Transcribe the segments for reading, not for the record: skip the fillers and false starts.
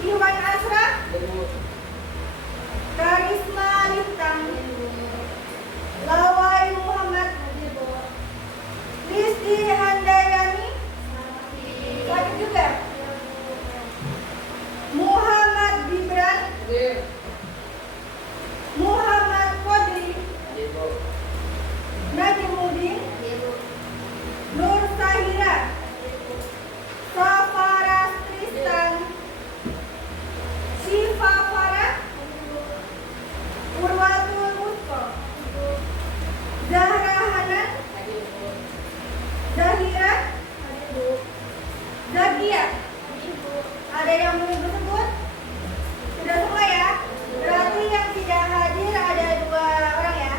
Iwan Asra, Ibu. Karisma Lintang, Lawai Muhammad, Rizky Handayani, lagi juga, Muhammad Gibran, Hadir. Muhammad Kodri, Ibu. Najimuddin, Nur Sahira, Safaras Tristan, Syifa Farah, Urwatul Wusko, Zahra Hanan, Hadir, Bu. Zahira, Zakia. Ada yang belum disebut? Sudah semua ya? Berarti yang tidak hadir ada 2 orang ya?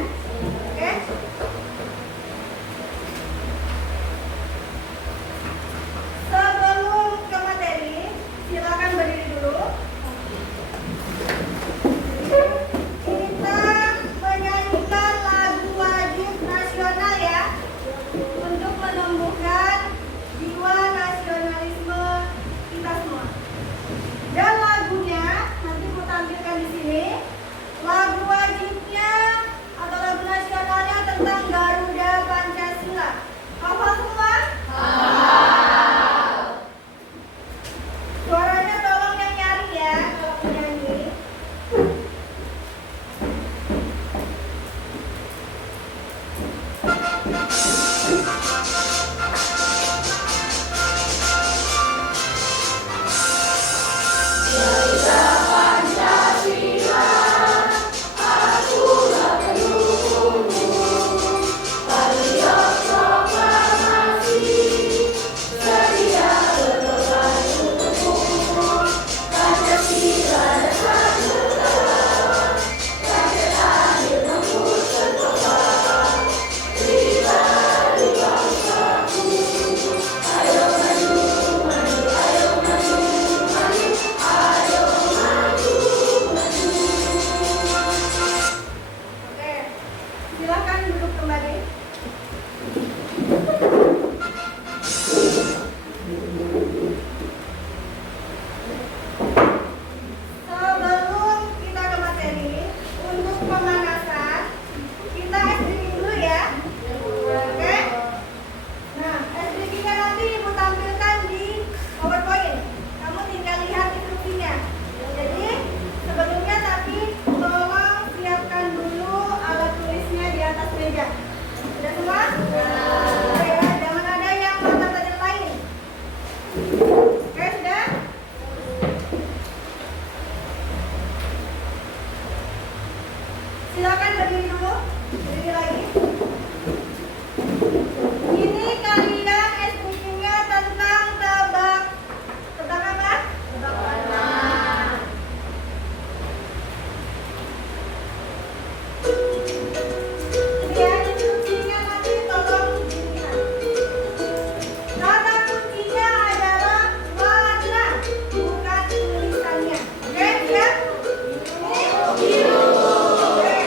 Oke? Sebelum ke materi, silakan berdiri dulu. Kita menyanyikan lagu wajib nasional ya, untuk menumbuhkan jiwa nasionalisme kita semua. Dan lagunya nanti mau tampilkan di sini. Lagu wajibnya atau lagu nasionalnya tentang Garuda Pancasila. Hafal semua? Suaranya tolong yang nyari ya kalau penyanyi. Oke, silakan duduk kembali. Sebelum kita ke materi, untuk pemanasan kita SDG dulu ya. Oke? Nah, SDG-nya nanti Ibu tampilkan di PowerPoint. Kamu tinggal lihat instruksinya. Jadi, sebelumnya tapi tolong siapkan dulu alat tulisnya di atas meja. Sudah semua? Oke, ya, jangan ada yang mata pelajaran lain. Oke, sudah? Silakan berdiri dulu. Berdiri lagi. Ini kalian SDG-nya tentang tebak. Tebak apa? Tebak warna. Ya, instruksinya nanti tolong dilihat. Kata kuncinya adalah warna, bukan tulisannya. Oke, siap? Ini biru. Oke.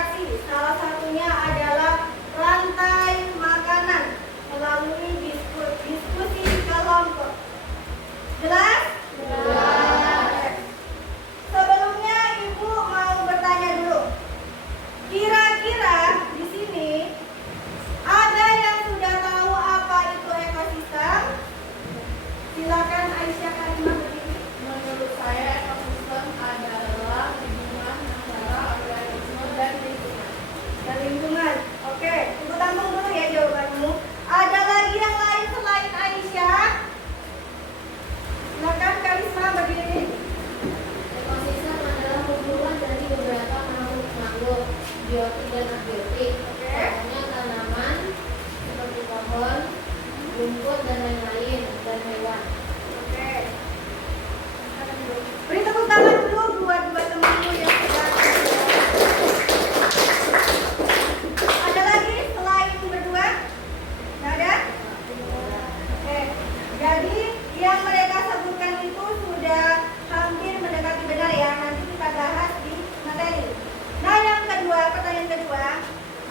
interaksi. Salah satunya adalah rantai makanan melalui diskusi kelompok. Jelas? Jelas. Sebelumnya Ibu mau bertanya dulu. Kira-kira di sini ada yang sudah tahu apa itu ekosistem? Silakan Aisyah Karimah berdiri. Menurut saya ekosistem adalah hubungan antara organisme dan lingkungan. Dan lingkungan. Oke, Ibu tampung dulu ya jawabanmu. Ada lagi yang lain selain Aisyah? Silakan Karisma berdiri. Ekosistem adalah kumpulan dari beberapa makhluk biotik dan abiotik. Oke. Contohnya tanaman seperti pohon, rumput dan lain-lain, dan hewan. Oke. Beri tepuk tangan dulu buat temanmu yang sudah. Ada lagi selain berdua? Nggak ada? Oke. Jadi yang mereka sebutkan itu sudah hampir mendekati benar ya. Nanti kita bahas di materi. Nah, yang kedua, pertanyaan kedua,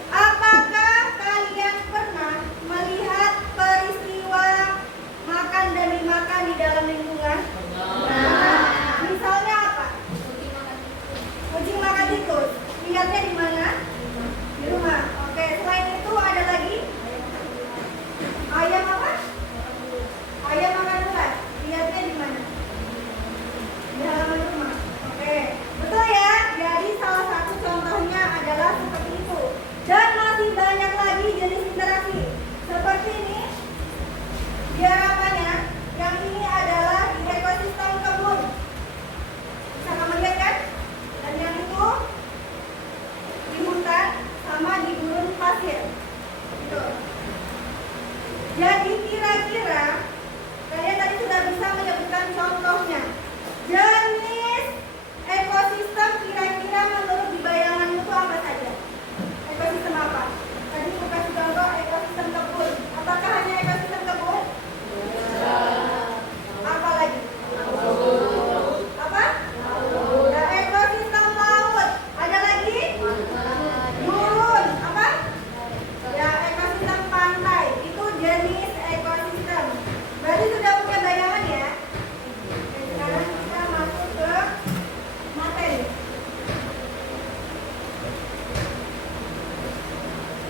apakah kalian pernah melihat peristiwa makan dan dimakan di dalam lingkungan? Nah, misalnya apa? Kucing makan tikus. Lihatnya di mana? Di rumah. Oke, selain itu ada lagi? Ayam apa? Ayam makan ulat. Lihatnya di mana? Di halaman rumah. Oke, betul ya. Jadi salah satu contohnya adalah seperti itu. Dan masih banyak lagi jenis interaksi. Seperti ini. Biar apanya? Yang ini adalah di ekosistem kebun. Bisa kamu lihat kan? Dan yang itu di hutan sama di gurun pasir. Gitu. Jadi kira-kira kalian tadi sudah bisa menyebutkan contohnya. Jenis ekosistem kira-kira menurut di bayanganmu itu apa saja? Ekosistem apa? Tadi aku kasih contoh ekosistem kebun. Apakah hanya ekosistem kebun? Apa lagi? Apa? Nah, ekosistem laut. Ada lagi? Gurun. Apa? Ya, ekosistem pantai. Itu jenis ekosistem. Berarti sudah punya bayangan ya? Oke, sekarang kita masuk ke materi.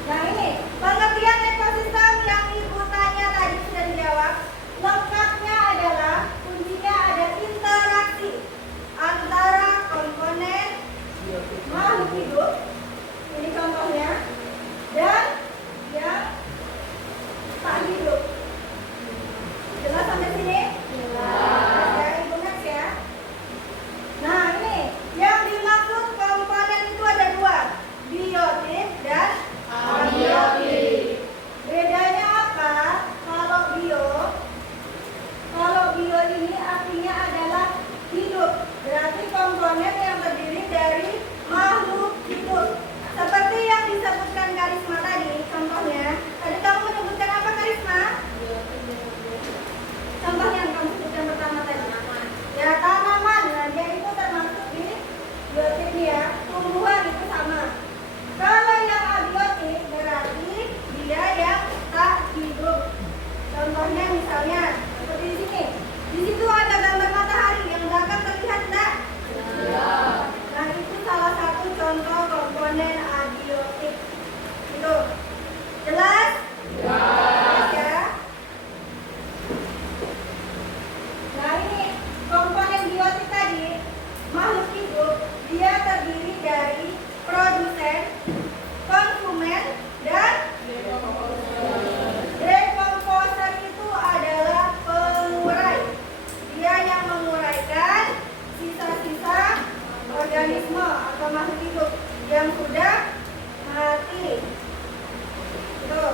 Nah, ini pengertian ekosistem yang Ibu tanya tadi sudah dijawab. Lengkapnya adalah kuncinya ada interaksi antara komponen makhluk hidup, ini contohnya, dan yang tak hidup. Jelas sampai sini? Jelas. Ya, Ibu next ya. Nah, ini yang dimaksud komponen itu ada dua, biotik dan abiotik. Bedanya apa? Kalau bio ini artinya adalah hidup. Berarti komponen yang terdiri dari makhluk hidup. Seperti yang disebutkan Karisma tadi, contohnya. Tadi kamu menyebutkan apa, Karisma? Contohnya yang kamu sebutkan pertama tadi. Ya, tanaman. Nah, dia itu termasuk di biotik ya. Tumbuhan itu sama. Kalau yang abiotik berarti dia yang tak hidup. Contohnya misalnya seperti di sini. Di situ ada gambar matahari yang belakang terlihat enggak? Nah, itu salah satu contoh komponen abiotik. Itu. Jelas? Jelas ya. Nah, ini komponen biotik tadi, makhluk hidup, dia terdiri dari produsen, konsumen, dan dekomposer itu adalah pengurai. Dia yang menguraikan sisa-sisa organisme atau makhluk hidup yang sudah mati. Tuh.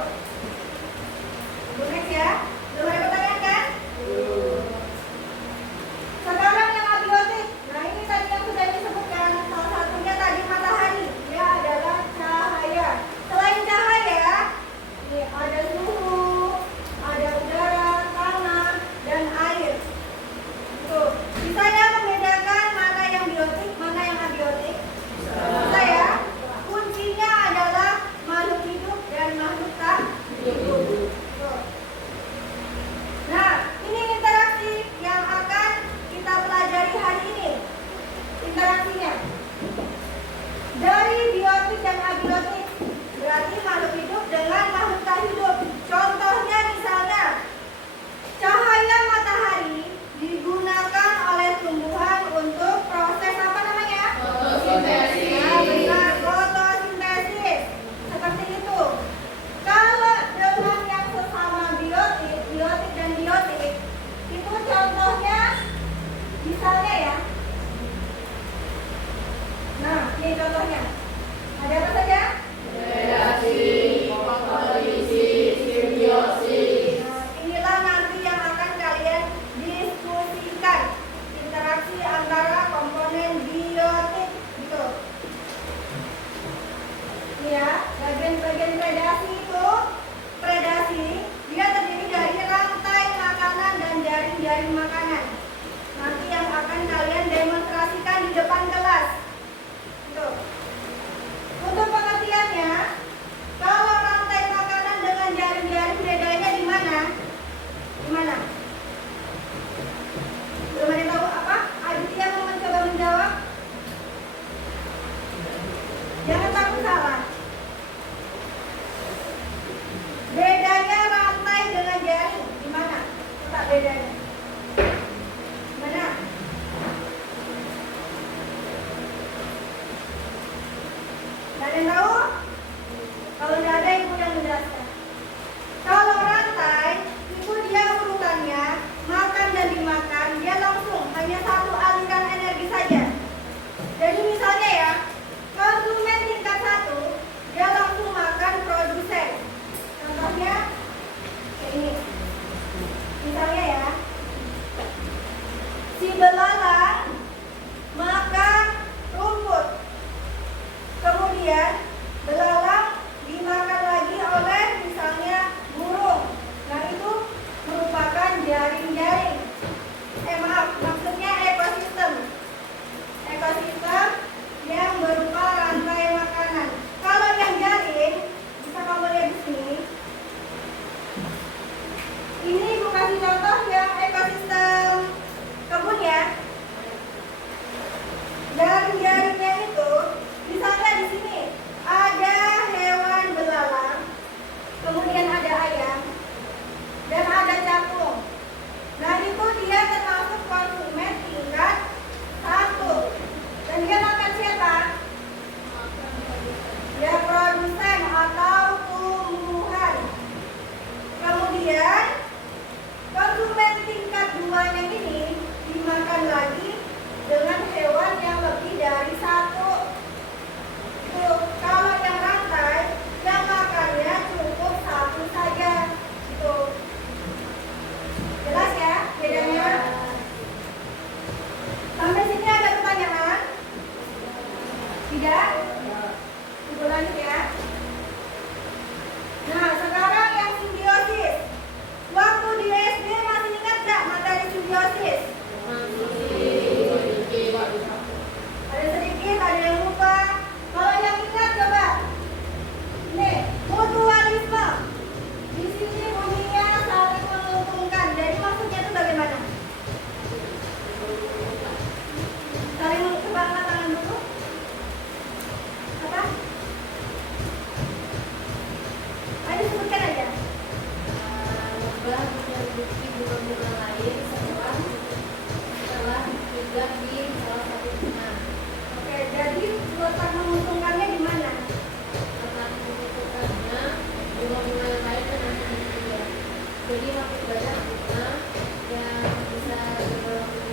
Next ya. Belum ada pertanyaan kan? Sekarang yang abiotik. Nah, ini tadi yang sudah disebutkan. Salah satunya tadi matahari. Dia adalah cahaya. Selain cahaya, ini ada suhu, ada udara, tanah, dan air. Tuh. Bisa ya membedakan mana yang biotik, mana yang abiotik? Bisa ya. Kunci dan abiotik. Berarti makhluk hidup dengan makhluk tak hidup. Contohnya misalnya, cahaya matahari digunakan oleh tumbuhan untuk proses apa namanya? Fotosintesis. Nah, benar, fotosintesis. Seperti itu. Kalau dengan yang sesama biotik, biotik dan biotik, itu contohnya misalnya ya. Nah, ini contohnya. Ada apa saja? Reaksi, fotolisis, simbiosis. Nah, inilah nanti yang akan kalian diskusikan. Interaksi antara komponen biotik gitu. Ini ya, bagian-bagian predasi itu, predasi dia terdiri dari rantai makanan dan jaring-jaring makanan. Nanti yang akan kalian demonstrasikan di depan kelas. Gitu. Untuk pengertiannya, kalau rantai makanan dengan jaring-jaring bedanya di mana? Di mana? Belum ada yang tahu apa? Aditya mau mencoba menjawab? Jangan takut salah. Bedanya rantai dengan jaring di mana? Letak bedanya. Mana? Nggak ada yang tahu? Kalau nggak ada, ibu yang menjelaskan. Kalau rantai itu dia urutannya makan dan dimakan, dia langsung hanya satu aliran energi saja. Jadi misalnya ya, konsumen tingkat 1 dia langsung makan produsen. Contohnya kayak ini. Misalnya ya, si belalang makan rumput. Kemudian belalang dimakan lagi oleh misalnya burung. Nah, itu merupakan jaring-jaring. Maksudnya ekosistem. Ekosistem yang berupa rantai makanan. Kalau yang jaring, bisa kamu lihat di sini. Ini ibu kasih contoh yang ekosistem kebun ya. Jaring-jaringnya itu, misalnya di sini ada hewan belalang, kemudian ada ayam, dan ada capung. Nah, itu dia termasuk konsumen tingkat 1. Dan dia makan siapa? Ya, produsen atau tumbuhan. Kemudian konsumen tingkat 2-nya ini dimakan lagi dengan hewan yang lebih dari 1. Tuh, kalau yang rantai, yang makannya cukup 1 saja. Gitu. Jelas ya bedanya? Sampai sini ada pertanyaan? Tidak? Ibu lanjut ya. Nah, sekarang yang simbiosis. Waktu di SD masih ingat nggak materi simbiosis? Ada sedikit, ada yang lupa. Kalau yang ingat coba. Ini, mutualisme. Di sini bunyinya saling menguntungkan. Jadi maksudnya itu bagaimana? Saling coba angkat tangan dulu. Apa? Ayo sebutkan aja. Lebah memiliki bunga-bunga lain setelah tidak di salah satu bunga. Oke, jadi letak menguntungkannya di mana? Karena membutuhkannya bunga-bunga yang lain dan dia. Jadi makin banyak bunga yang bisa dibawa ke.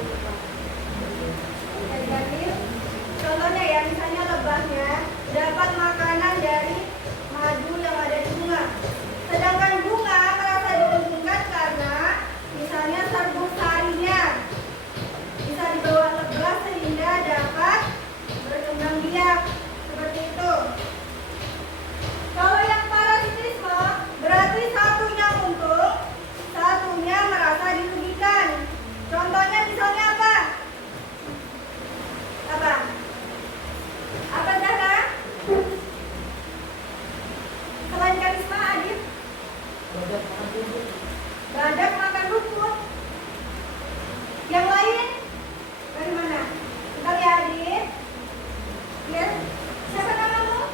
Oke, jadi contohnya ya, misalnya lebahnya dapat makanan dari madu yang ada di bunga. Sedangkan bunga merasa diuntungkan karena misalnya serbuk sarinya bisa dibawa lebah sehingga dapat berkembang biak. Seperti itu. Kalau yang parasitisme berarti satunya untung, satunya merasa dirugikan. Contohnya misalnya apa? Apa? Apa Zahra? Selain karisma, Adit? Badak makan rumput. Yang lain? Dari mana? Bentar ya, Adit. Ya, siapa namamu?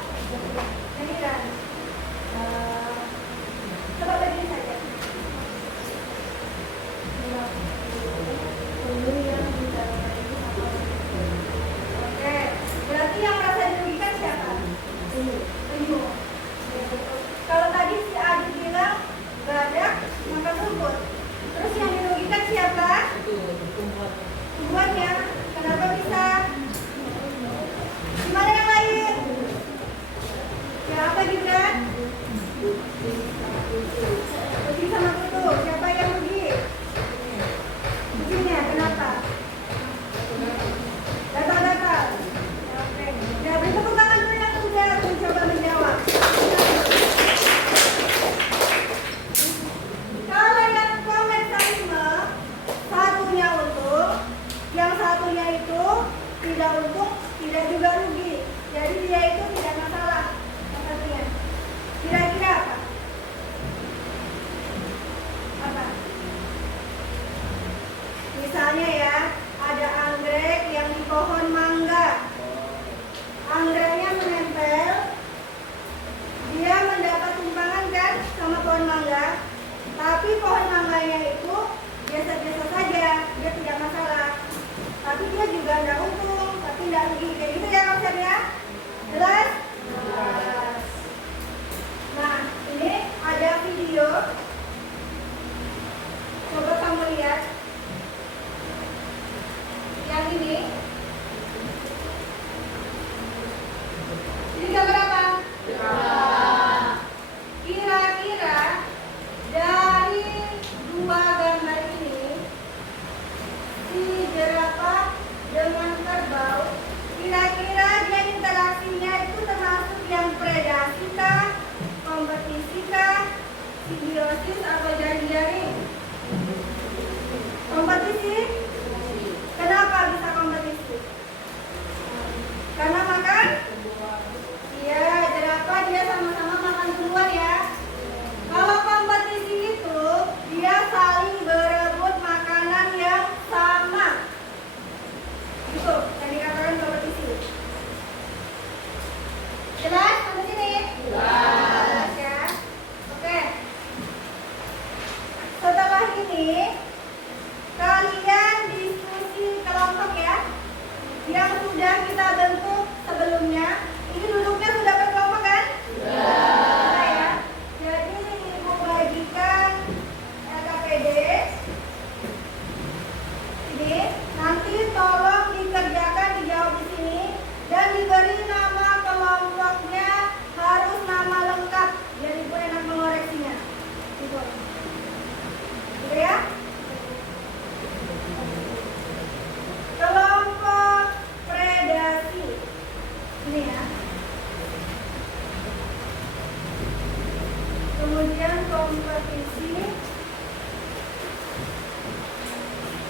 kompetisi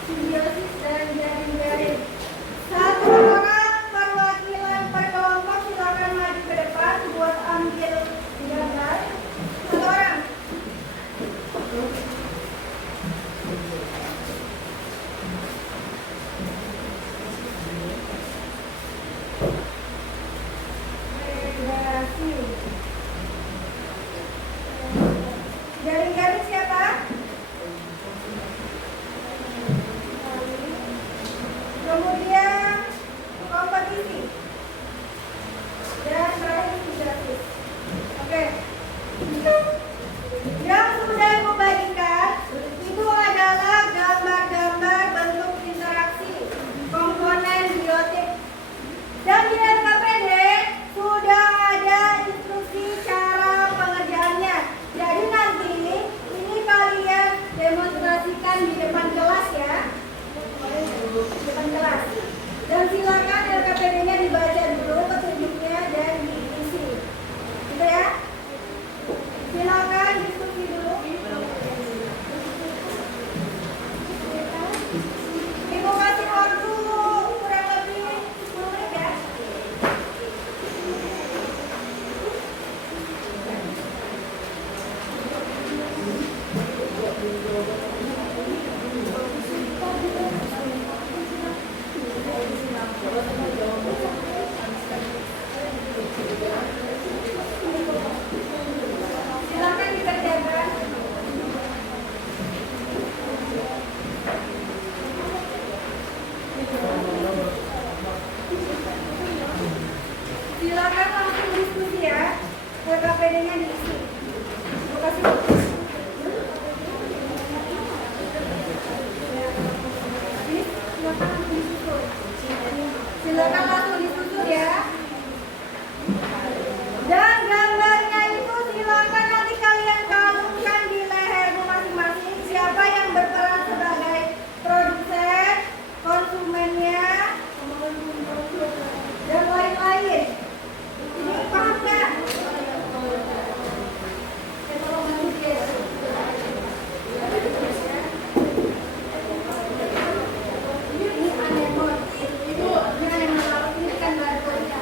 simbiosis dan jaring-jaring. Satu orang perwakilan per kelompok silakan maju ke depan buat ambil gambar. Satu orang. Jaring-jaring siapa? Kemudian kompetisi dan terakhir simbiosis. Oke. Yang sudah Ibu bagikan itu adalah gambar-gambar bentuk interaksi komponen biotik. Dan di LKPD sudah ada instruksi cara pengerjaannya. Jadi nanti ini kalian demonstrasikan di depan kelas ya. Di depan kelas. Dan silakan LKPD-nya dibaca dulu petunjuknya dan diisi. Gitu ya. Silakan diskusi dulu. Ibu kasih waktu kurang lebih 10 menit ya. Silakan dikerjakan. Silakan langsung diskusi ya. LKPD-nya diisi. Terima kasih. Silakan langsung disusun ya. Dan gambarnya itu silakan nanti kalian kalungkan di lehermu masing-masing. Siapa yang berperan sebagai produsen, konsumennya, dan lain-lain. Ini paham nggak? Tolong bantu ya. Ini anemon. Ini anemon laut ini kan barcode-nya.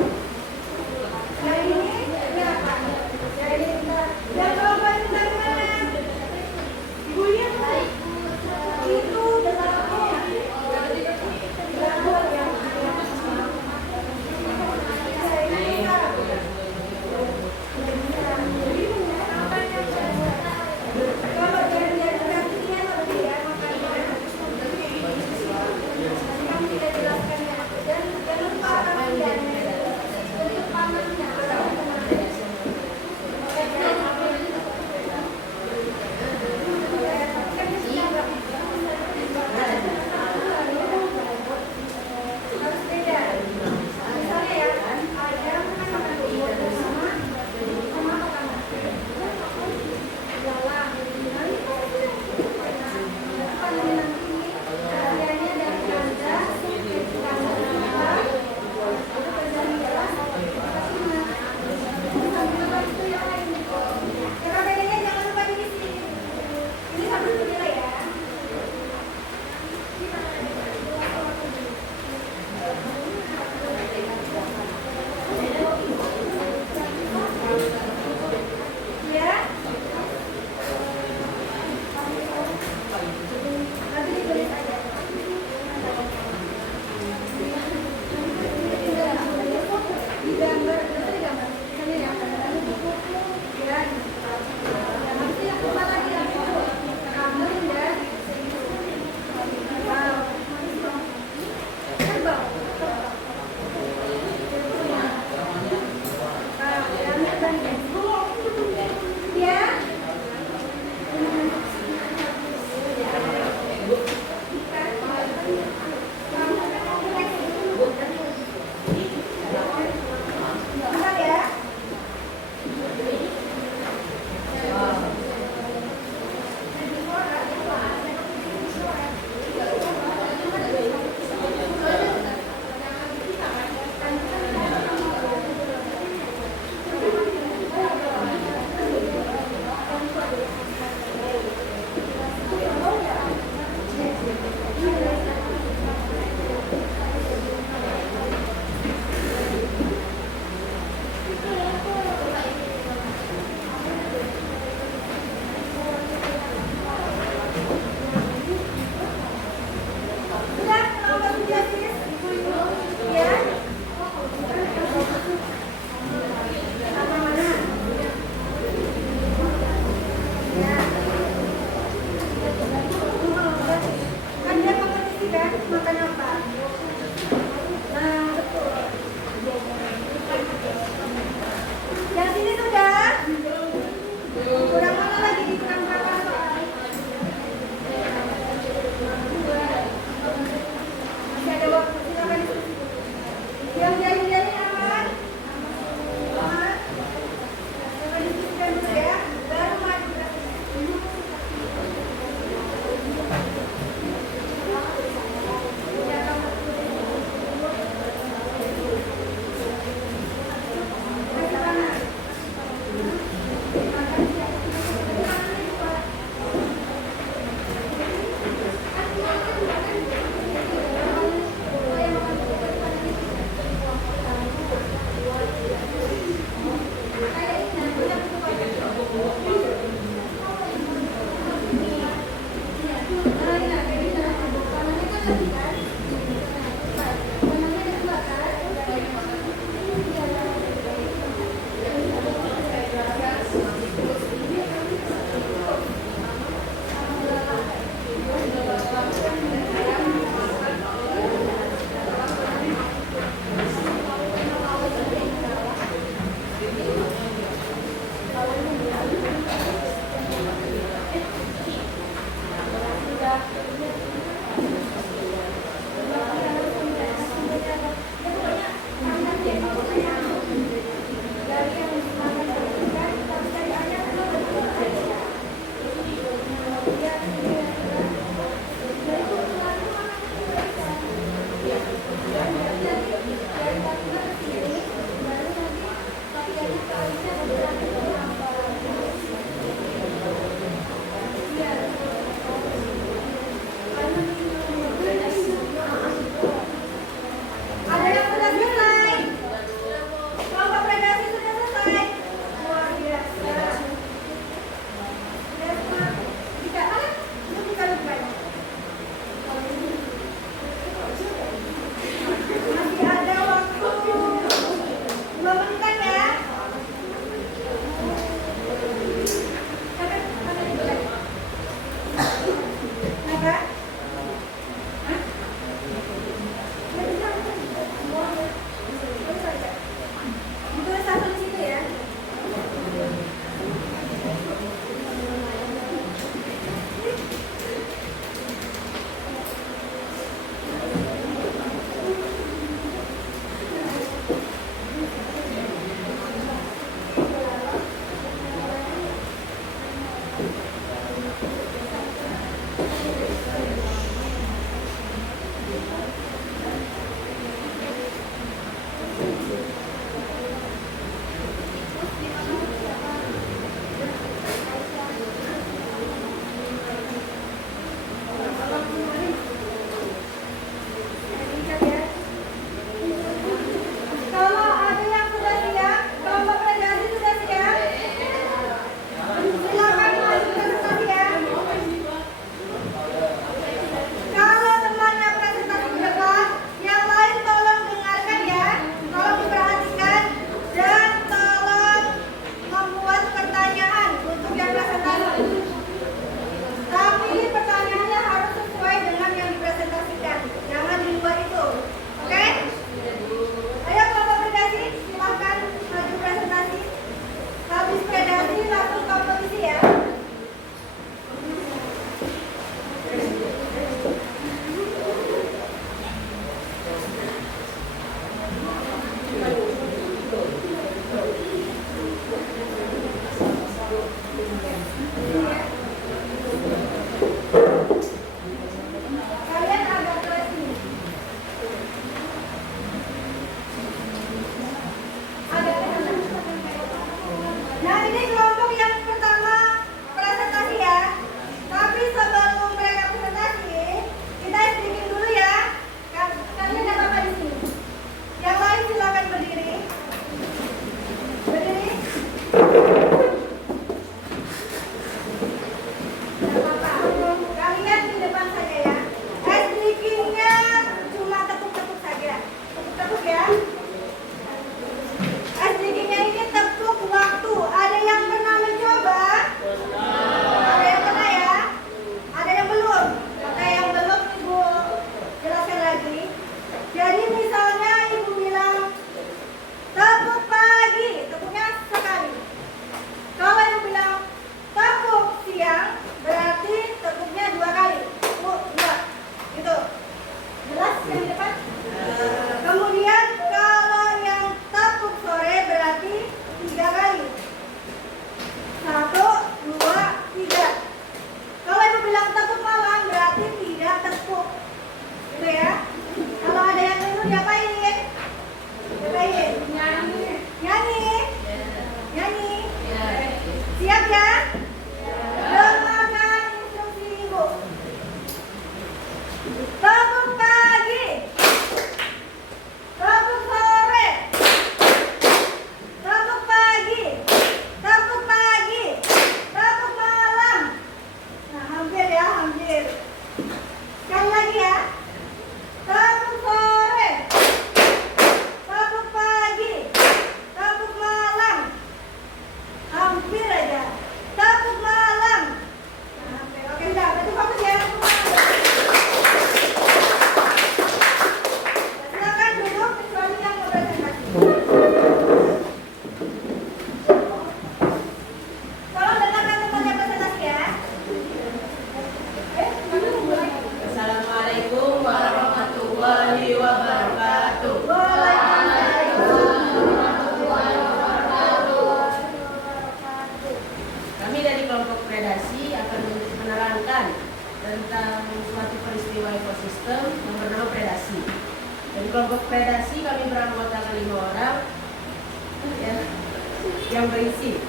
yang berisi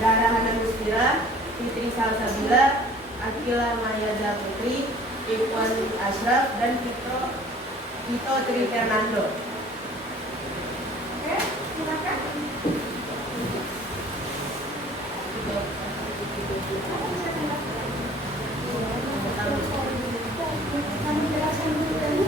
Zahra Hana Musfira, Fitri Salsabila, Akila Mayada Putri, Ikhwan Ashraf, dan Tito Tri Fernando. Oke, silakan. Kami jelaskan dulu dari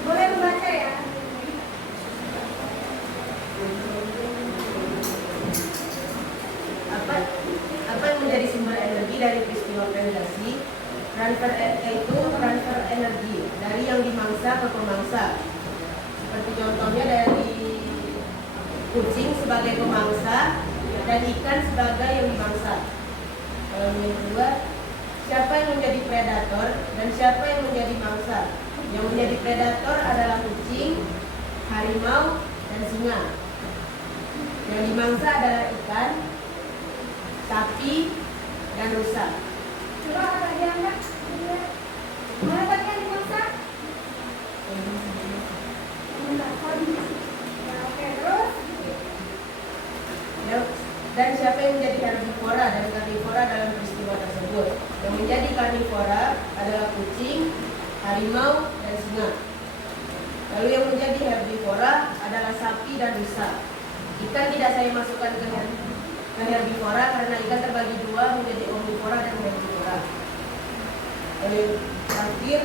boleh membaca ya. Apa yang menjadi sumber energi dari peristiwa predasi? Transfer yaitu transfer energi dari yang dimangsa ke pemangsa. Seperti contohnya dari kucing sebagai pemangsa dan ikan sebagai yang dimangsa. Yang kedua, siapa yang menjadi predator dan siapa yang menjadi mangsa? Yang menjadi predator adalah kucing, harimau, dan singa. Yang dimangsa adalah ikan, sapi, dan rusa. Coba apa diangkat? Mana tadi yang dimangsa? Ya, oke, terus? Dan siapa yang menjadi herbivora dan karnivora dalam peristiwa tersebut? Yang menjadi karnivora adalah kucing, harimau, dan singa. Lalu yang menjadi herbivora adalah sapi dan rusa. Ikan tidak saya masukkan ke herbivora karena ikan terbagi dua menjadi omnivora dan herbivora. Lalu terakhir,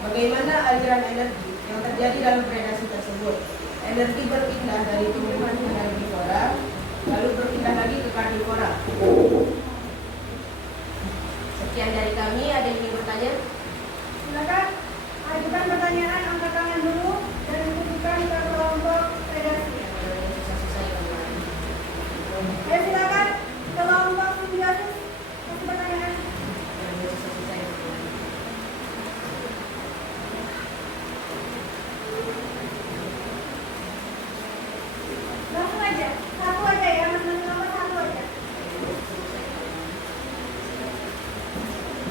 bagaimana aliran energi yang terjadi dalam predasi tersebut? Energi berpindah dari tumbuhan ke herbivora, lalu berpindah lagi ke karnivora. Sekian dari kami. Ada yang ingin bertanya? Silakan ajukan pertanyaan, angkat tangan dulu dan tunjukkan ke kelompok predasi. Ya, silakan kelompok simbiosis kasih pertanyaan. Langsung aja, satu aja ya, mas nomor satu aja.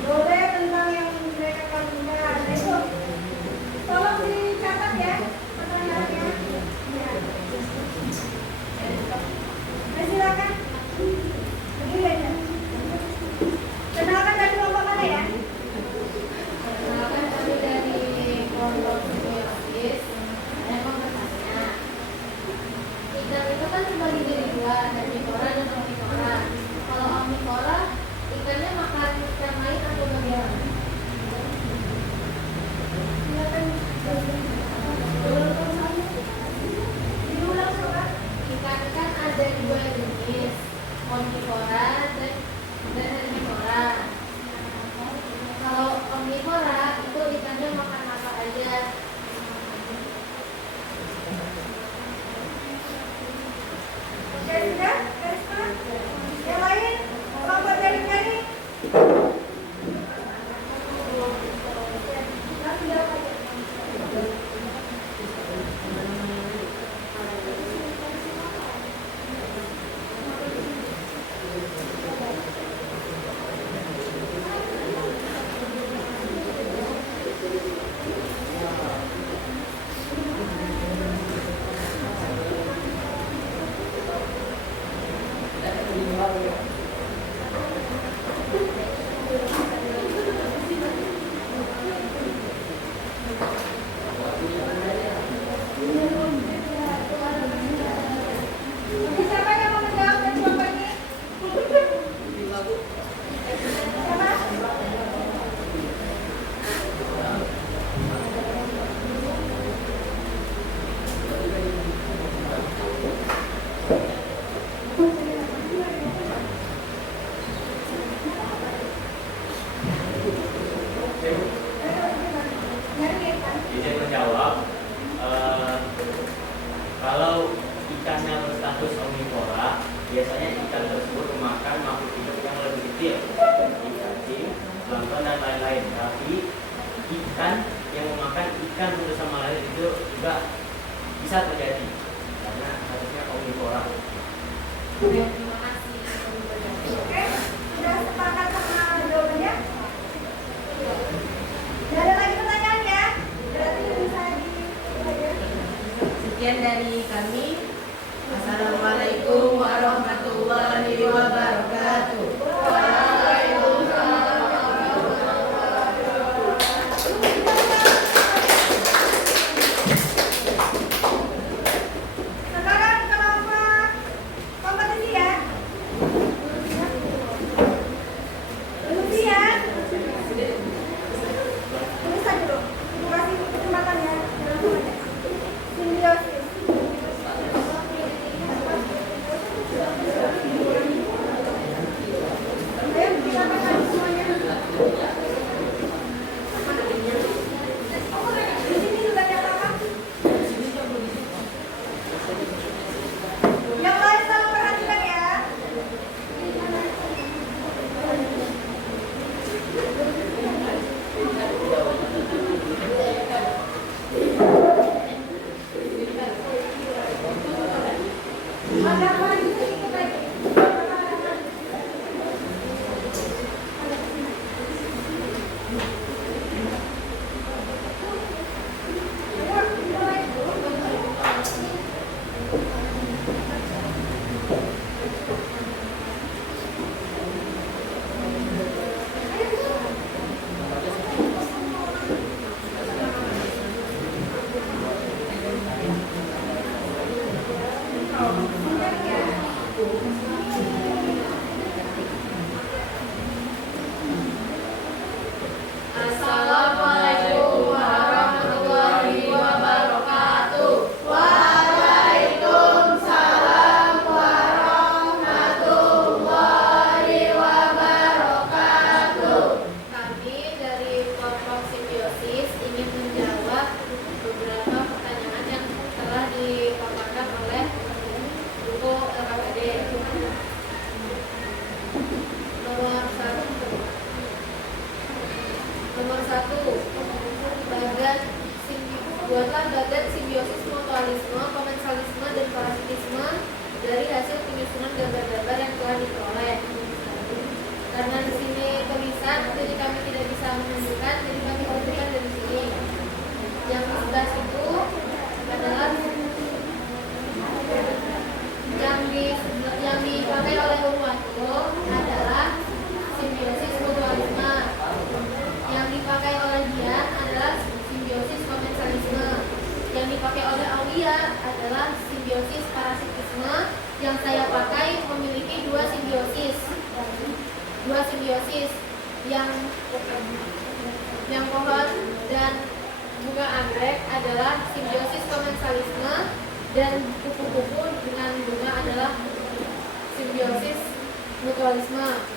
Boleh tentang yang mereka kagumkan. Nah itu, tolong dicatat ya pertanyaannya. Ya. Nah, silakan. Begini aja. Kenalkan dari kelompok mana ya? Kenalkan kami dari kelompok simbiosis. Saya mau bertanya, ikan itu kan terbagi jadi dua, herbivora dan omnivora. Kalau omnivora, ikannya makan ikan lain atau bagaimana? Silakan. Diulang coba. Ikan kan ada dua jenis, omnivora dan herbivora. Kalau omnivora itu ikannya makan apa aja? Oke, sudah? Karisma? Yang lain? Kelompok dari langsung jawab aja. bisa terjadi karena harusnya omnivora. Terima kasih. Oke, sudah sepakat sama jawabannya? Tidak ada lagi pertanyaan ya? Berarti bisa Sekian dari kami. Assalamualaikum warahmatullahi wabarakatuh. Sekarang kelompok kompetisi ya. Diskusi ya. Tulis aja dulu. Ibu kasih kesempatan ya. Langsung aja. Simbiosis. Ayo kita baca semuanya. Di sini sudah nyatakan. Yang lain tolong perhatikan ya. Ada apa lagi sedikit lagi? Ayo, mulai. Assalamualaikum warahmatullahi wabarakatuh. Waalaikumsalam warahmatullahi wabarakatuh. Kami dari kelompok simbiosis ingin menjawab beberapa pertanyaan yang telah dipaparkan oleh buku LKPD. Nomor satu, buatlah bagan simbiosis mutualisme, komensalisme, dan parasitisme dari hasil penyusunan gambar-gambar yang telah diperoleh. Karena di sini tulisan, jadi kami tidak bisa menunjukkan, jadi kami tunjukkan dari sini. Yang di sebelah situ adalah yang dipakai oleh Urwanto adalah simbiosis mutualisme. Yang dipakai oleh Dian adalah simbiosis komensalisme. Yang dipakai oleh Aulia adalah simbiosis parasitisme. Yang saya pakai memiliki dua simbiosis yang pohon dan bunga anggrek adalah simbiosis komensalisme, dan kupu-kupu dengan bunga adalah simbiosis mutualisme.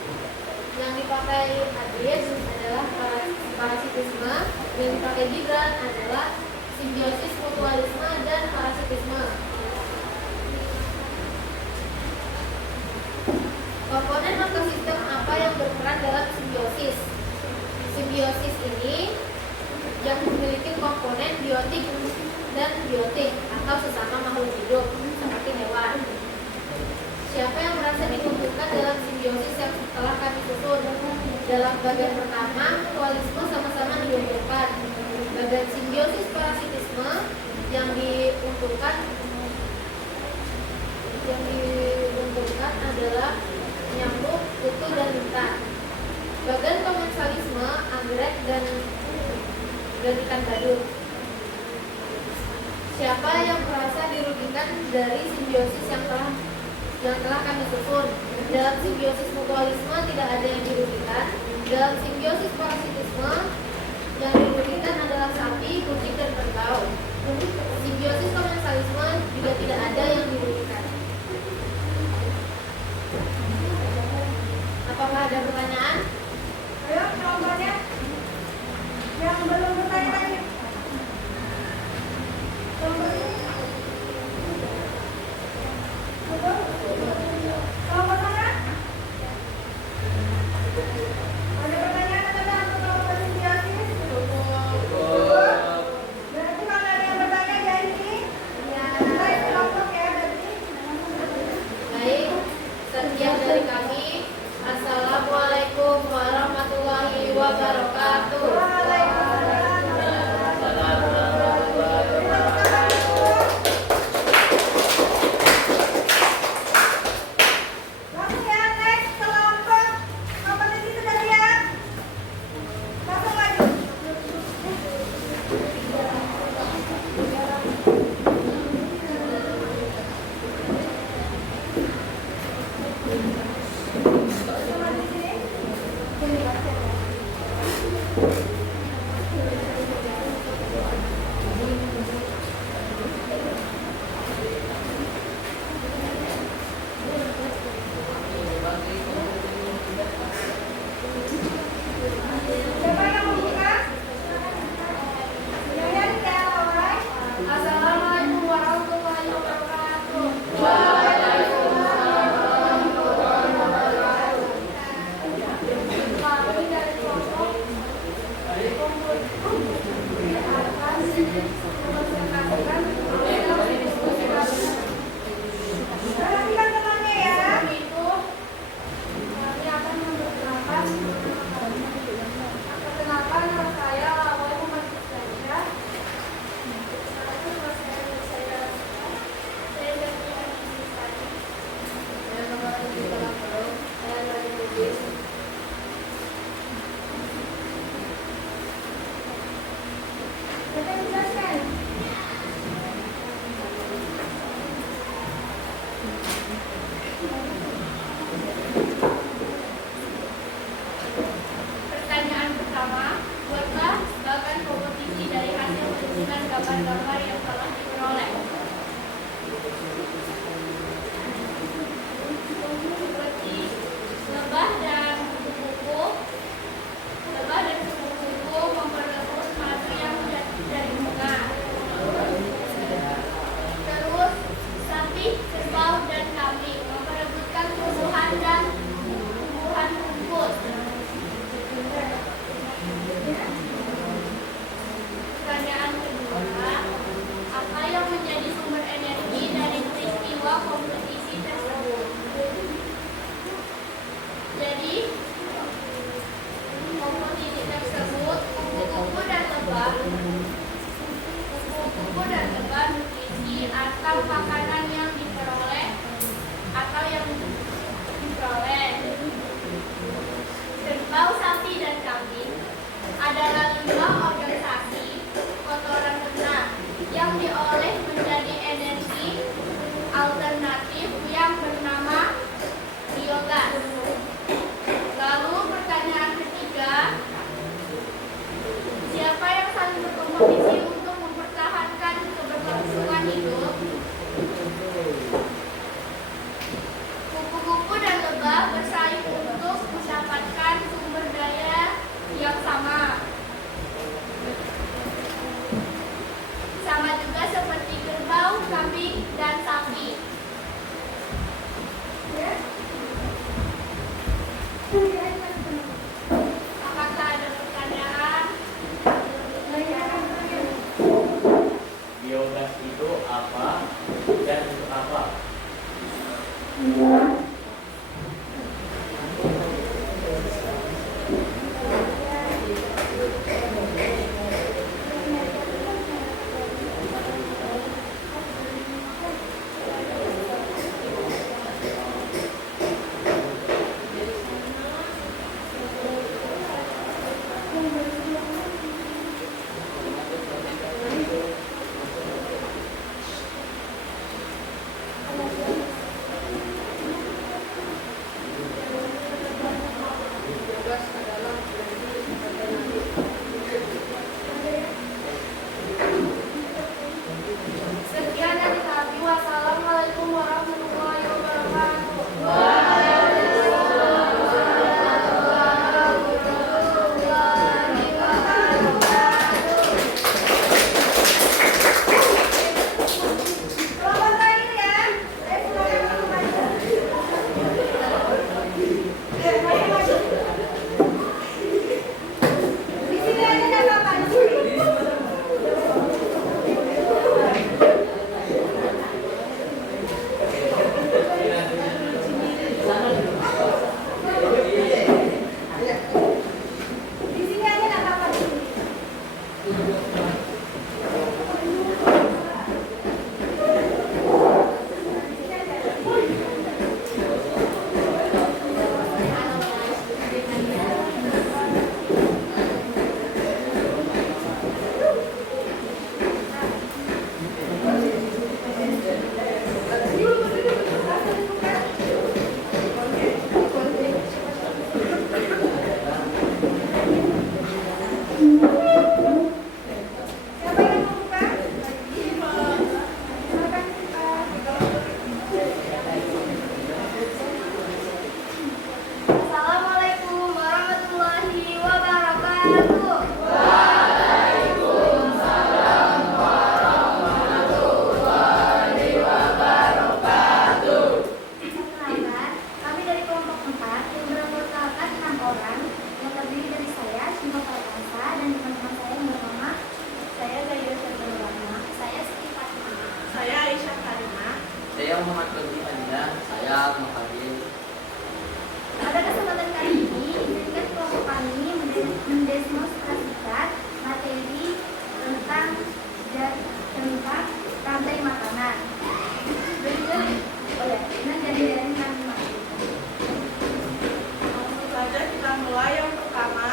Yang dipakai Adit adalah parasitisme, yang dipakai Gibran adalah simbiosis mutualisme dan parasitisme. Komponen ekosistem apa yang berperan dalam simbiosis? Simbiosis ini yang memiliki komponen biotik dan biotik atau sesama makhluk hidup seperti hewan. Siapa yang merasa diuntungkan dalam simbiosis yang telah kami susun? Dalam bagian pertama, mutualisme sama-sama diuntungkan. Bagian simbiosis parasitisme yang diuntungkan adalah nyamuk, kutu, dan lintah. Bagian komensalisme, anggrek dan ikan badut. Siapa yang merasa dirugikan dari simbiosis yang telah kami susun? Dalam simbiosis mutualisme tidak ada yang dirugikan. Dalam simbiosis parasitisme yang dirugikan adalah sapi, kucing, dan kerbau. Simbiosis komensalisme juga tidak ada yang dirugikan. Apakah ada pertanyaan? Ayo, kelompoknya yang belum bertanya lagi. Kelompok ini. Betul? Kelompok sana? Ada pertanyaan tentang kelompok simbiosis? Berarti kalau ada yang bertanya atau makanan yang diperoleh Kerbau, sapi, dan kambing adalah 5 organisasi kotoran ternak yang diolah menjadi energi alternatif yang bernama biogas. Lalu pertanyaan ketiga, siapa yang saling berkompetisi untuk mempertahankan keberlangsungan hidup? Kupu-kupu dan lebah bersaing untuk mendapatkan sumber daya yang sama. Sama juga seperti kerbau, kambing, dan sapi. Apakah ada pertanyaan? Biogas itu apa dan untuk apa? Sekian dari kami. Wassalamualaikum warahmatullahi wabarakatuh. Kelompok terakhir ya. Silakan maju. Maju. Di sini aja nggak apa-apa. Di sini. Di sini aja nggak apa-apa. Di sini. Siapa yang mau buka? Silakan Assalamualaikum warahmatullahi wabarakatuh. Perkenalkan, kami dari kelompok 4 yang beranggotakan 6 orang yang terdiri dari saya, Sinta Farhansa, dan teman-teman saya yang bernama saya Zahira Syarifullah, saya Siti Fatimah, Saya Aisyah Karimah. Saya Muhammad Fadli Anda, saya Muhammad. Pada kesempatan kali ini, izinkan kelompok kami mendemonstrasikan materi tentang rantai makanan. Berikut, dengan dari kami masuk. Langsung saja kita mulai. Yang pertama,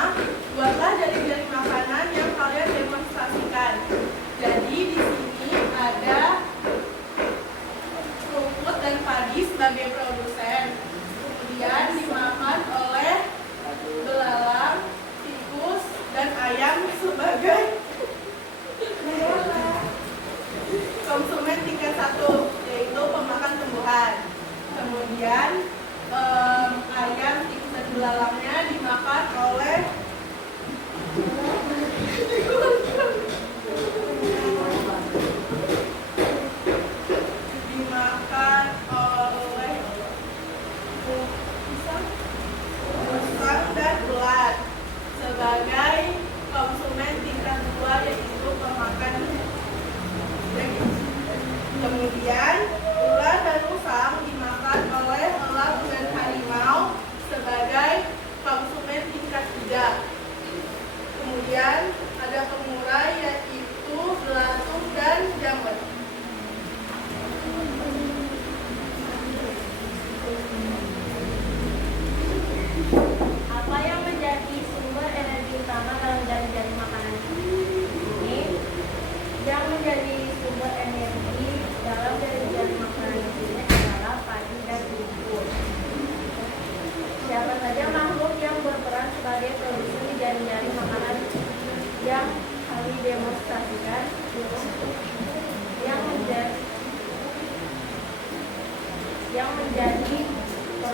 buatlah jari-jari makanan yang kalian demonstrasikan. Jadi di sini ada rumput dan padi sebagai produsen. Kemudian dimakan oleh belalang, tikus, dan ayam sebagai konsumen tingkat 1, yaitu pemakan tumbuhan. Kemudian ayam, tikus, dan belalangnya dimakan oleh musang dan ulat sebagai konsumen tingkat 2, yaitu pemakan daging. Kemudian ulat dan musang dimakan oleh elang dan harimau sebagai konsumen tingkat 3. Kemudian ada pengurai, yaitu belatung dan jamur.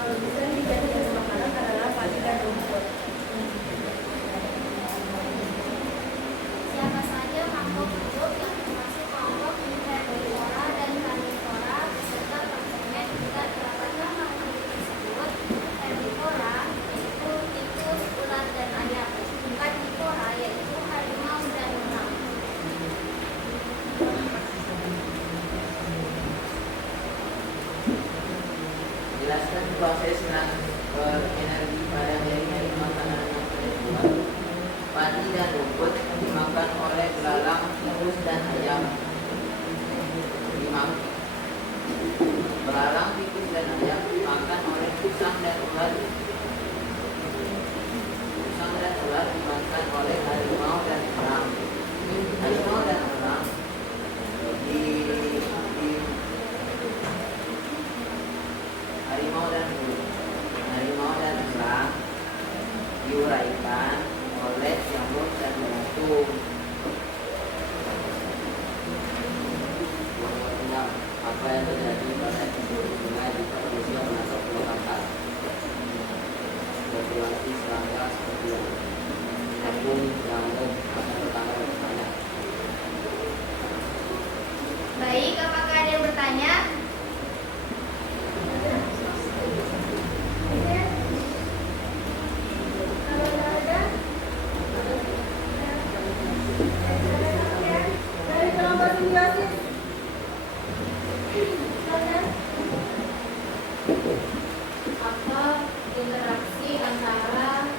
sering dijadikan makanan adalah padi dan rumput. Siapa saja makhluk hidup yang termasuk kelompok herbivora dan karnivora beserta konsumen kita dapatkan makhluk tersebut. Herbivora yaitu tikus, ulat, dan ayam. Karnivora yaitu harimau dan urang. Jelaskan proses transfer energi pada dari makanan yang terbuat. Padi dan rumput dimakan oleh belalang, tikus, dan ayam. Belalang, tikus, dan ayam dimakan oleh pisang dan ulat. Pisang dan ulat dimakan oleh harimau dan urang. Harimau dan urang harimau dan urang diuraikan oleh nyamuk dan jantung. Apa yang terjadi pada sungai jika manusia masuk ke lokal? Populasi serangga seperti nyambung, nyamuk, atau tetangga bertanya. Baik, apakah ada yang bertanya? Kalau nggak ada, dari kelompok simbiosis. Apa interaksi antara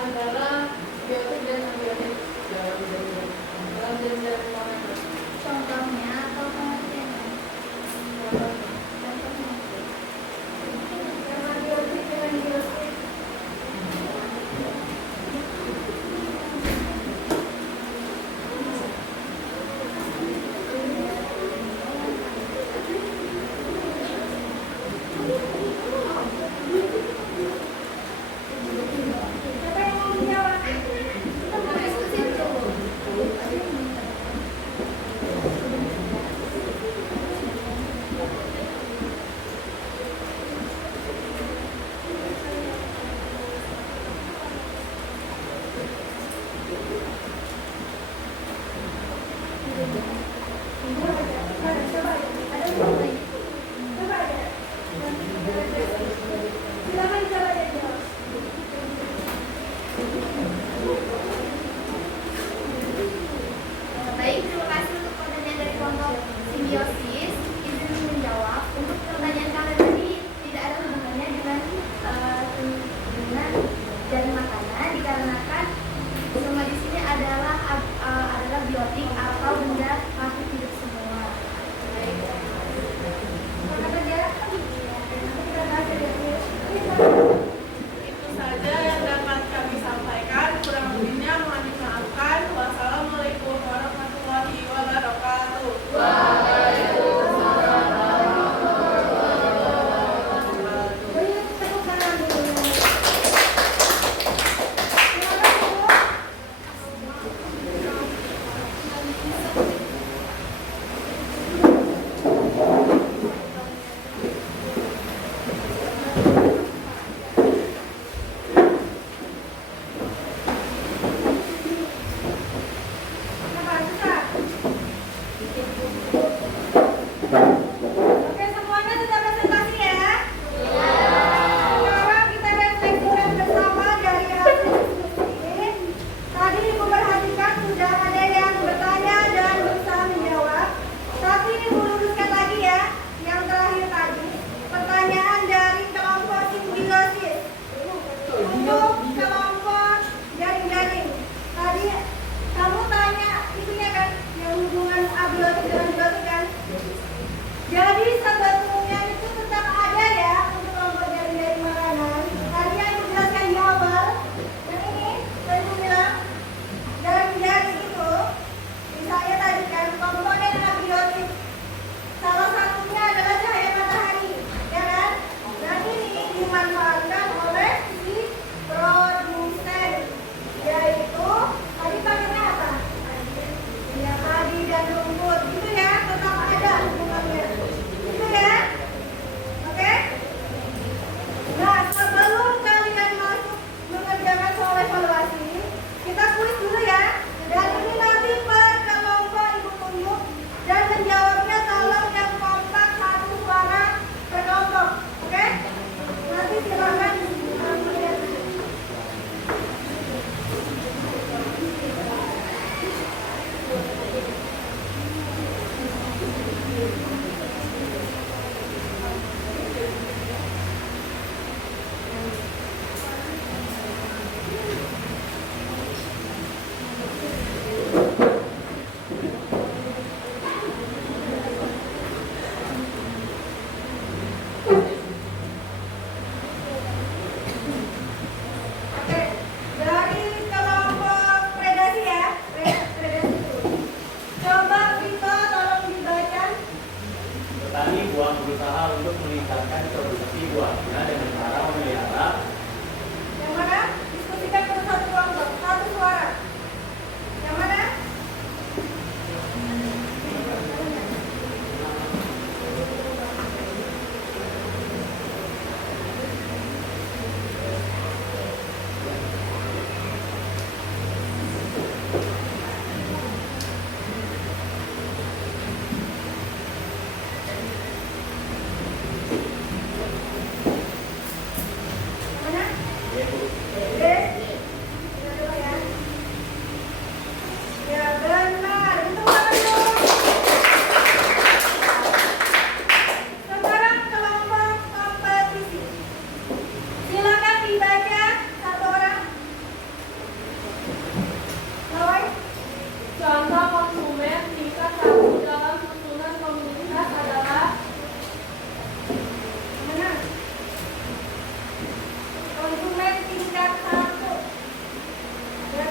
antara biotik dan abiotik dalam jenis molekul? Contohnya atau pengertiannya? Yang abiotik dengan biotik. Siapa yang mau menjawab?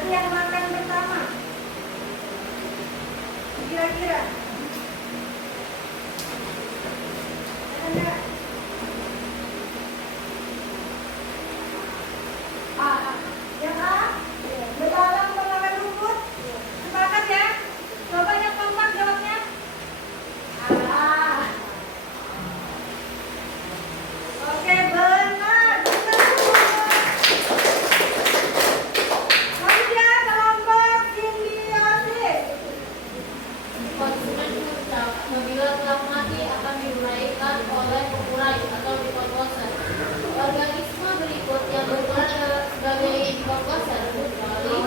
yang makan pertama? Kira-kira? Ada? A. Yang A? Belalang memakan rumput? Sepakat ya? Coba yang kompak jawabnya. A. Oke, benar. Lanjut ya, kelompok simbiosis. Konsumen mengucap, apabila telah mati akan diuraikan oleh pengurai atau dekomposer. Organisme berikut yang berperan sebagai dekomposer kecuali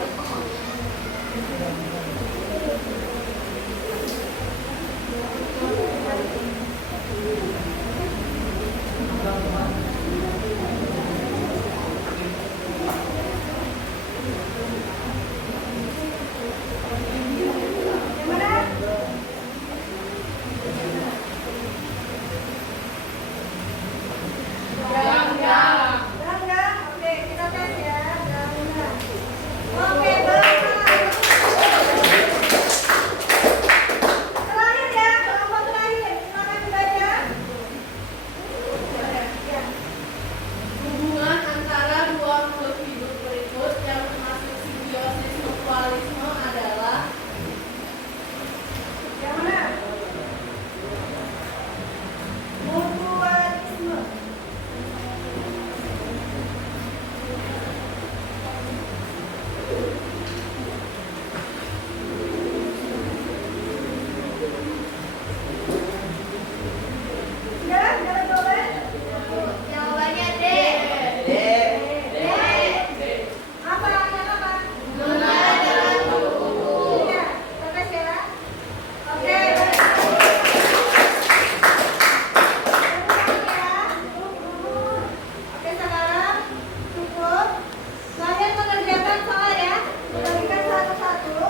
Yang mana? Gangga. Oke, kita tes ya. Gangga. Oke, benar. Terakhir ya, kelompok terakhir. Silakan dibaca. Ya. hubungan antara dua makhluk hidup berikut yang termasuk simbiosis mutualisme adalah Yang mana? Mutualisme. Sudah jawaban? Jawabannya D. D. Apa? Yang apa? Mengenal dalam buku. Iya, bagus ya. Oke. Oke, sekarang cukup. Kalian mengerjakan soal ya. Berikan satu-satu.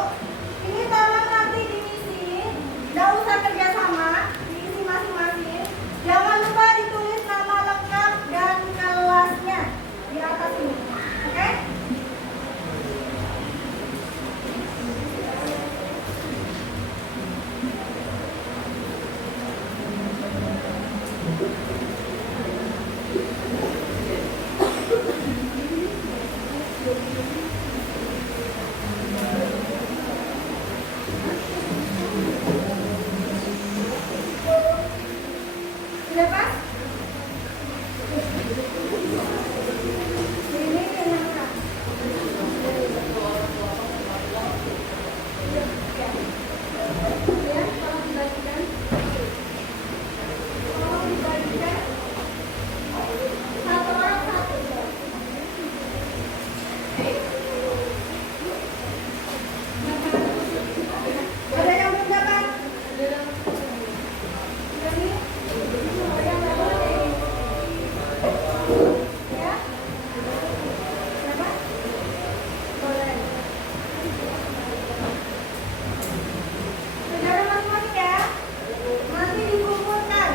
Ini tolong nanti diisi. Nggak usah kerjasama. Diisi masing-masing. Jangan lupa ditulis nama lengkap dan kelasnya di atas ini. Oke? Sudah pas? Ini yang mana? Ya, tolong dibagikan. Tolong dibagikan. Satu orang satu. Ada yang belum dapat? Ini? Ada yang dapat? Ya? Dapat? Boleh. Saudara masing-masing ya. Nanti dikumpulkan.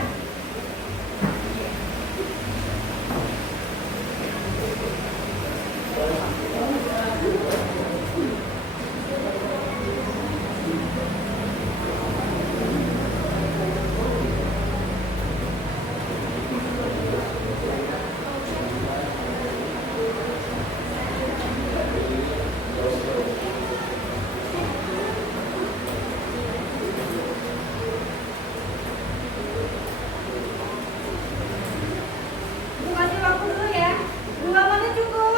Ibu kasih waktu dulu ya. 2 menit cukup.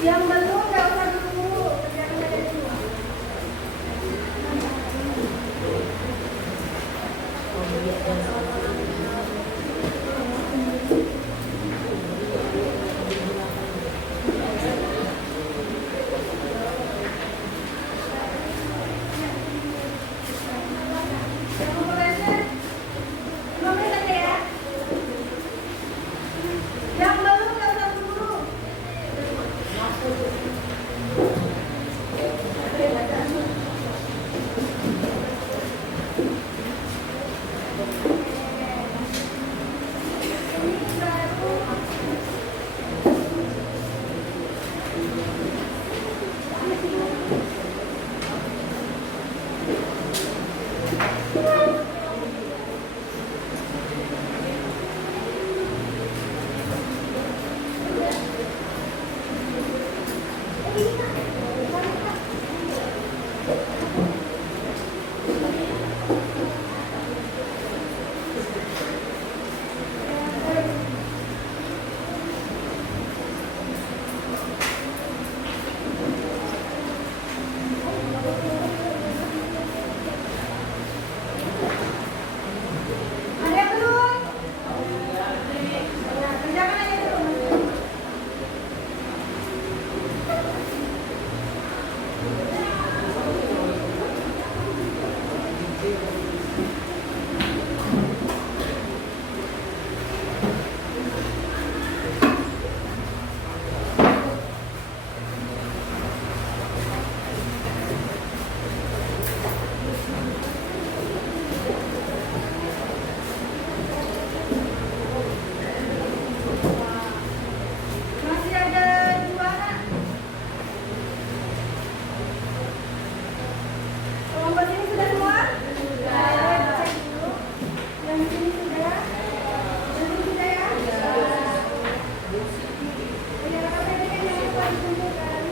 Yang belum nggak usah dulu, kerjakan aja dulu. Yang mau belajar, 5 menit aja ya. Yang belum nggak usah dulu. Ada yang belum? Nah, kerjakan aja dulu. Masih ada 2 anak. Kelompok ini sudah semua? Sudah. Cek dulu. Yang di sini sudah? Yang di sini sudah ya? Ya, apa ini kan yang lupa ditunjukkan?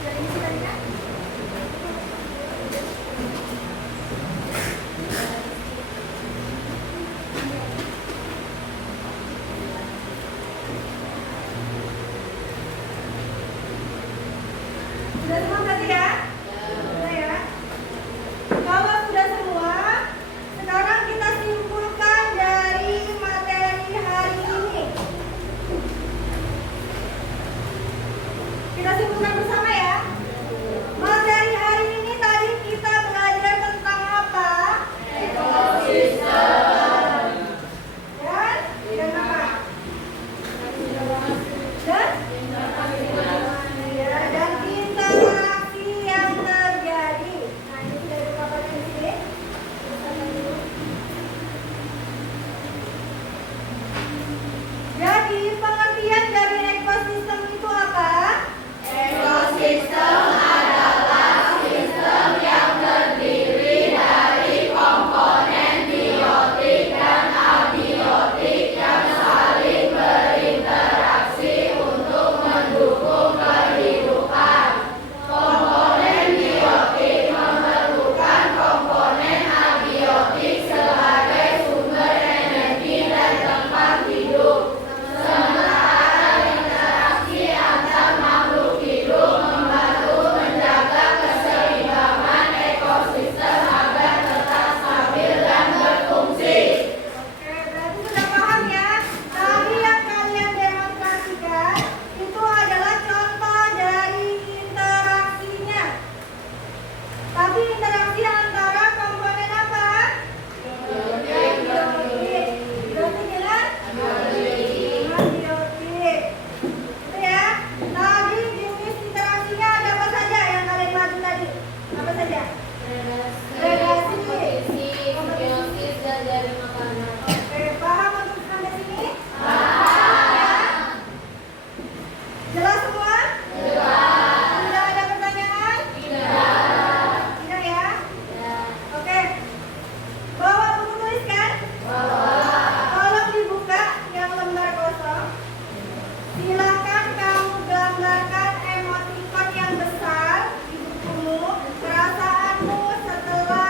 Yang ini sudah ya? Sudah semua berarti ya? Sudah ya? Kalau sudah semua, sekarang kita simpulkan dari materi hari ini. Kita simpulkan bersama ya. Materi hari ini tadi kita belajar tentang apa? Ekosistem. Dan apa? Dan interaksi yang terjadi. Nah, ini sudah ada paparnya di sini. Jadi pengertian dari ekosistem itu apa? Ekosistem adalah sistem yang terdiri dari komponen biotik dan abiotik yang saling berinteraksi untuk mendukung kehidupan. Komponen biotik memerlukan komponen abiotik sebagai sumber energi dan tempat hidup. Sementara interaksi antar makhluk hidup membantu menjaga keseimbangan ekosistem agar tetap stabil dan berfungsi. Oke, berarti sudah paham ya? Tadi yang kalian demonstrasikan itu adalah contoh dari interaksinya. Tapi interaksi antara komponen apa? Biotik. Biotik dengan? Biotik. Itu ya. Tadi jenis interaksinya ada apa saja yang kalian maju tadi? Apa saja? Relasi. simbiosis, dan jaring makanan. Oke, paham untuk sampai sini? Paham. Jelas semua? Jelas. Tidak ada pertanyaan? Tidak. Tidak ya? Oke. Bawa buku tulis kan? Tolong dibuka yang lembar kosong. Silakan kamu gambarkan emotikon yang besar di bukumu, perasaanmu setelah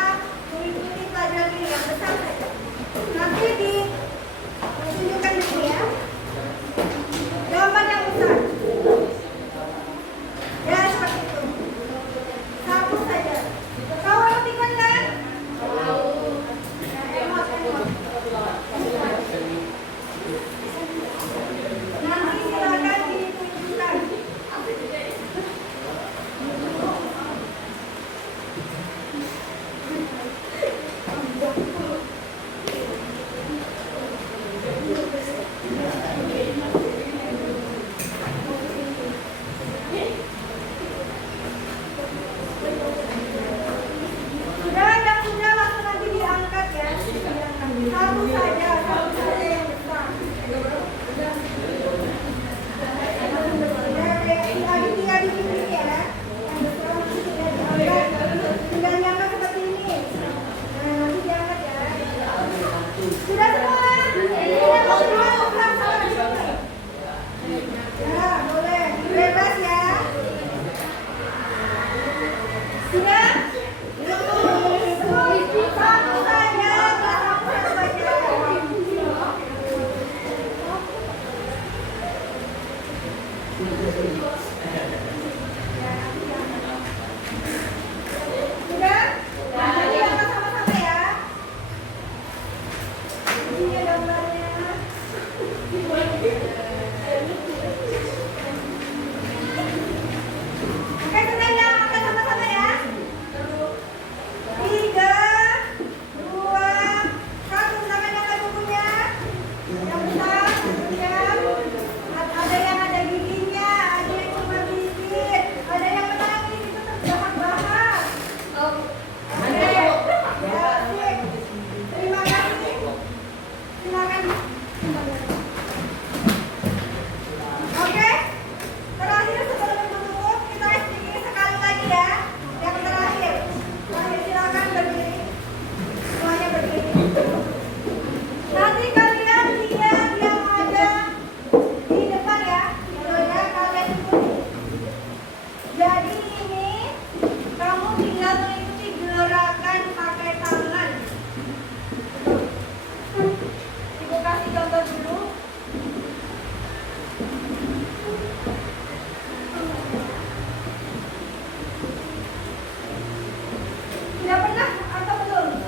Sudah pernah atau belum?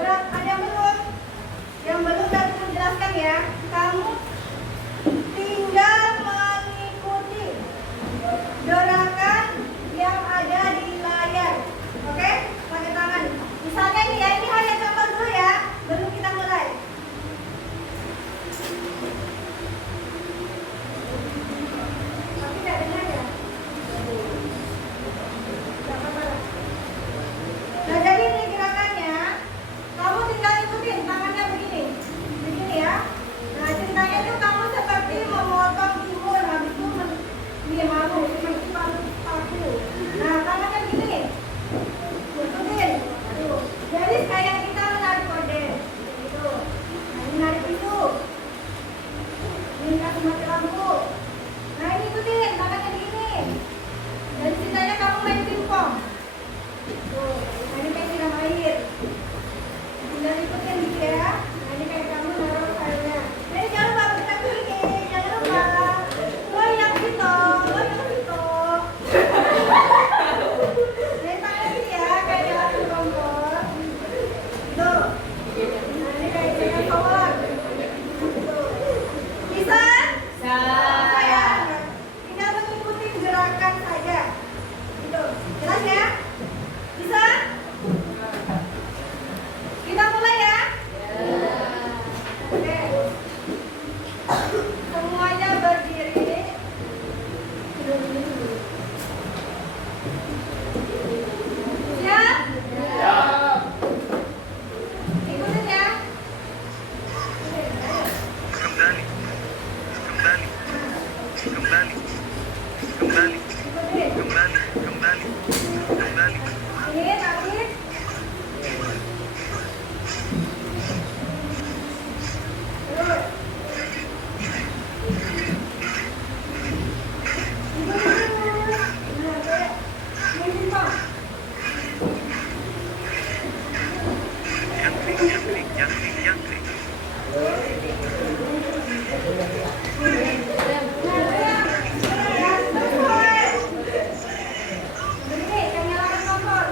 Berat, ada yang belum? Yang belum dan belum jelaskan ya. Kamu tinggal mengikuti gerakan yang ada di layar. Oke? Pakai tangan. Misalnya nih ya, ini hanya contoh dulu ya. Belum kita mulai. Tapi tidak dengar ya? Tidak apa-apa. Nah, jadi ini gerakannya, kamu tinggal ikutin tangannya begini, begini ya. Nah, ceritanya itu kamu seperti memotong timun, habis itu malu, seperti paku. Nah, tangannya begini, ikutin. Tuh. Jadi kayak kita menarik kode, gitu. Nah, ini narik itu, ini kasih mati lampu. Nah, ini ikutin tangannya begini. Jadi ceritanya kamu main pingpong. Tuh, nah ini kayak siram air. Tinggal ikutin gitu ya. Nah ini kayak kamu naruh airnya. Jadi jangan lupa kita begini, jangan lupa. Goyang gitu, goyang gitu. Jadi tangan gini ya, kayak jalan di kompor. Tuh. Nah ini kayak jalan kolor. Tuh. Bisa? Saya tinggal mengikuti gerakan saja. Gitu. Jelas ya? Bisa? Kita mulai ya? Oke. Semuanya berdiri. Siap? Ikutin ya. Ini Afif. Terus. Nah, kayak main pingpong. Begini, kayak nyalakan kompor.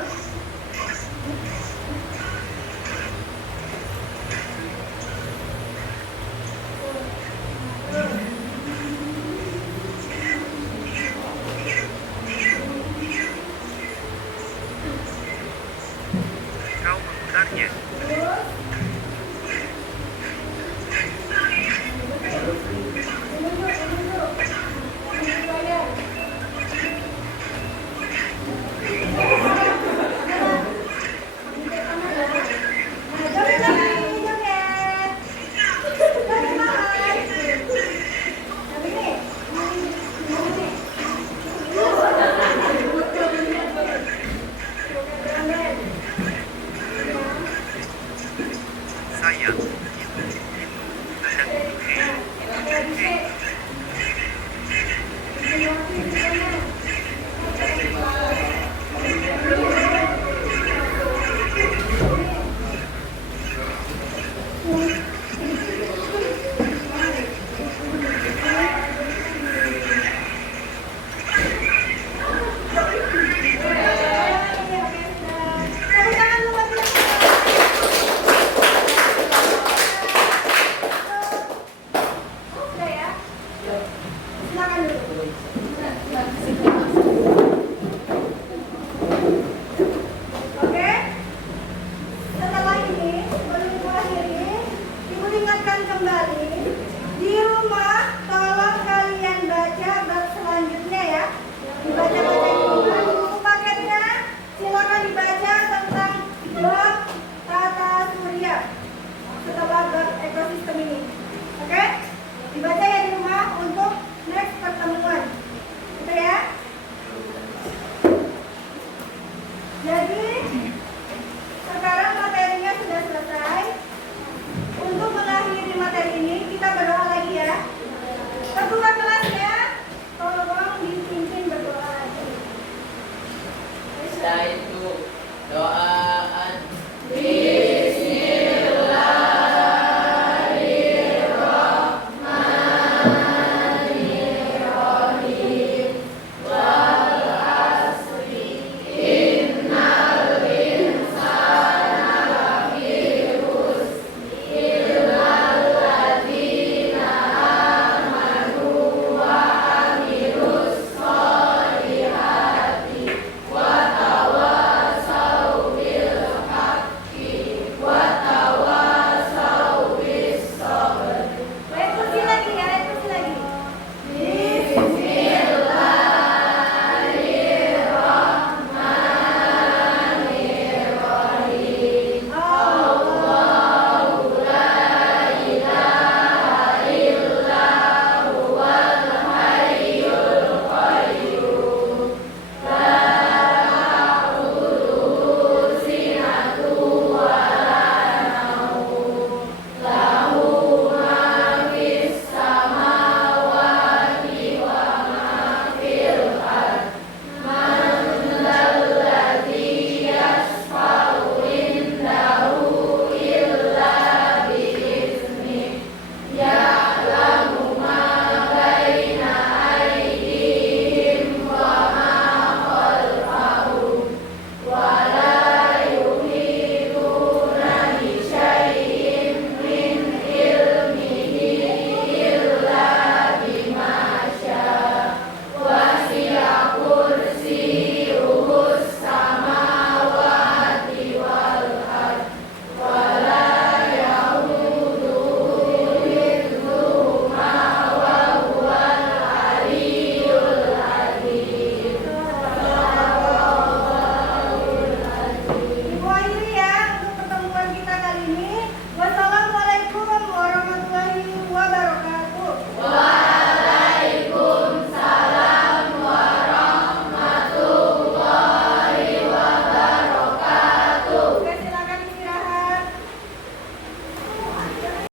Setelah itu doaan.